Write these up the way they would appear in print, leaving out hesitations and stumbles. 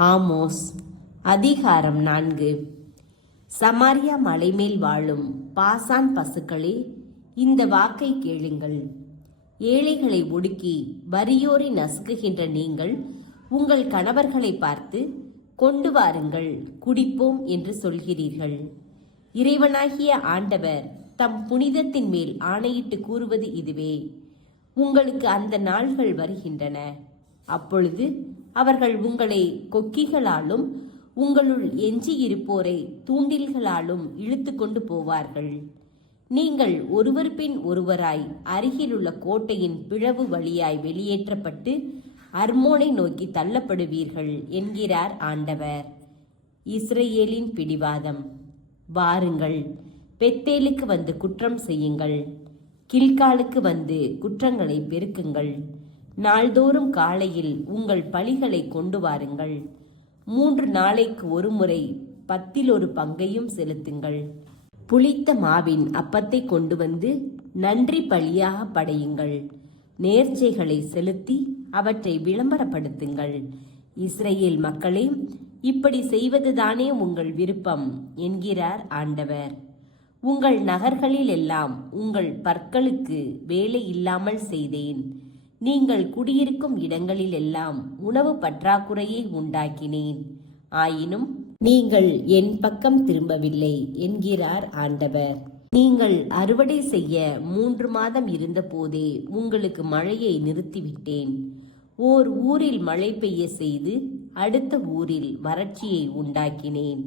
Amos அதிகாரம் 4. சமாரியா மலைமேல் வாழும் பாசான் பசுக்களே, இந்த வாக்கை கேளுங்கள். ஏழைகளை ஒடுக்கி வறியோரை நசுக்குகின்ற நீங்கள் உங்கள் கணவர்களை பார்த்து, கொண்டு வாருங்கள் குடிப்போம் என்று சொல்கிறீர்கள். இறைவனாகிய ஆண்டவர் தம் புனிதத்தின் மேல் ஆணையிட்டு கூறுவது இதுவே: உங்களுக்கு அந்த நாள்கள் வருகின்றன. அப்பொழுது அவர்கள் உங்களை கொக்கிகளாலும் உங்களுள் எஞ்சியிருப்போரை தூண்டில்களாலும் இழுத்து கொண்டு போவார்கள். நீங்கள் ஒருவர் பின் ஒருவராய் அருகிலுள்ள கோட்டையின் பிளவு வழியாய் வெளியேற்றப்பட்டு அர்மோனை நோக்கி தள்ளப்படுவீர்கள் என்கிறார் ஆண்டவர். இஸ்ரேலின் பிடிவாதம். வாருங்கள், பெத்தேலுக்கு வந்து குற்றம் செய்யுங்கள், கில்காலுக்கு வந்து குற்றங்களை பெருக்குங்கள். நாள்தோறும் காலையில் உங்கள் பலிகளை கொண்டு வாருங்கள். 3 நாளைக்கு ஒரு முறை 10 பங்கையும் செலுத்துங்கள். புளித்த மாவின் அப்பத்தை கொண்டு வந்து நன்றி பலியாக படையுங்கள். நேர்ச்சைகளை செலுத்தி அவற்றை விளம்பரப்படுத்துங்கள். இஸ்ரேல் மக்களே, இப்படி செய்வதுதானே உங்கள் விருப்பம் என்கிறார் ஆண்டவர். உங்கள் நகர்களில் எல்லாம் உங்கள் பற்களுக்கு வேலை இல்லாமல் செய்தேன். நீங்கள் குடியிருக்கும் இடங்களில் எல்லாம் உணவு பற்றாக்குறையை உண்டாக்கினேன். ஆயினும் நீங்கள் என் பக்கம் திரும்பவில்லை என்கிறார் ஆண்டவர். நீங்கள் அறுவடை செய்ய 3 மாதம் இருந்த போதே உங்களுக்கு மழையை நிறுத்திவிட்டேன். ஓர் ஊரில் மழை பெய்ய செய்து அடுத்த ஊரில் வறட்சியை உண்டாக்கினேன்.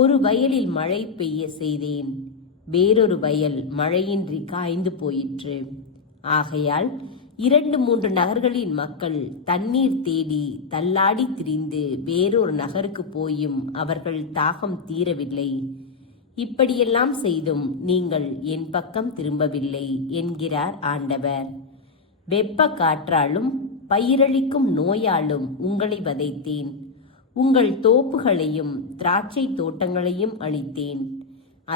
ஒரு வயலில் மழை பெய்ய செய்தேன், வேறொரு வயல் மழையின்றி காய்ந்து போயிற்று. ஆகையால் 2-3 நகர்களின் மக்கள் தண்ணீர் தேடி தள்ளாடி திரிந்து வேறொரு நகருக்கு போயும் அவர்கள் தாகம் தீரவில்லை. இப்படியெல்லாம் செய்தும் நீங்கள் என் பக்கம் திரும்பவில்லை என்கிறார் ஆண்டவர். வெப்ப காற்றாலும் பயிரளிக்கும் நோயாலும் உங்களை வதைத்தேன். உங்கள் தோப்புகளையும் திராட்சை தோட்டங்களையும் அழித்தேன்.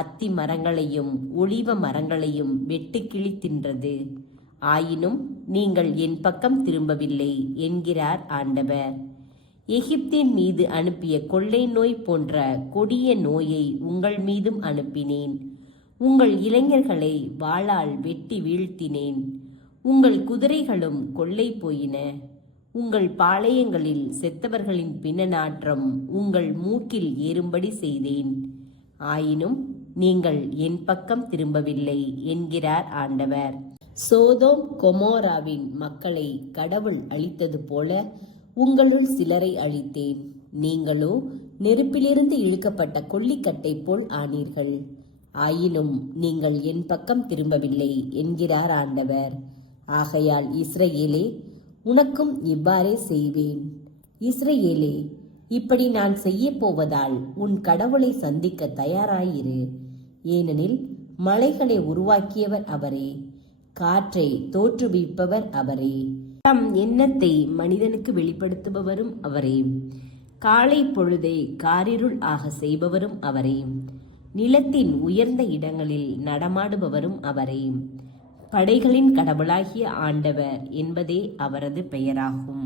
அத்தி மரங்களையும் ஒலிவ மரங்களையும் வெட்டுக்கிளி தின்றது. ஆயினும் நீங்கள் என் பக்கம் திரும்பவில்லை என்கிறார் ஆண்டவர். எகிப்தின் மீது அனுப்பிய கொள்ளை நோய் போன்ற கொடிய நோயை உங்கள் மீதும் அனுப்பினேன். உங்கள் இளைஞர்களை வாளால் வெட்டி வீழ்த்தினேன். உங்கள் குதிரைகளும் கொள்ளை போயின. உங்கள் பாளையங்களில் செத்தவர்களின் பிணநாற்றம் உங்கள் மூக்கில் ஏறும்படி செய்தேன். ஆயினும் நீங்கள் என் பக்கம் திரும்பவில்லை என்கிறார் ஆண்டவர். சோதோம் கொமோராவின் மக்களை கடவுள் அழித்தது போல உங்களுள் சிலரை அழித்தேன். நீங்களோ நெருப்பிலிருந்து இழுக்கப்பட்ட கொல்லிக்கட்டை போல் ஆனீர்கள். ஆயினும் நீங்கள் என் பக்கம் திரும்பவில்லை என்கிறார் ஆண்டவர். ஆகையால் இஸ்ரேலே, உனக்கும் இவ்வாறே செய்வேன். இஸ்ரேலே, இப்படி நான் செய்ய போவதால் உன் கடவுளை சந்திக்க தயாராயிரு. ஏனெனில் மலைகளை உருவாக்கியவர் அவரே, காற்றை தோற்றுவிப்பவர் அவரே, தம் எண்ணத்தை மனிதனுக்கு வெளிப்படுத்துபவரும் அவரே, காலை பொழுதை காரிருள் ஆக செய்பவரும் அவரே, நிலத்தின் உயர்ந்த இடங்களில் நடமாடுபவரும் அவரே. படைகளின் கடவுளாகிய ஆண்டவர் என்பதே அவரது பெயராகும்.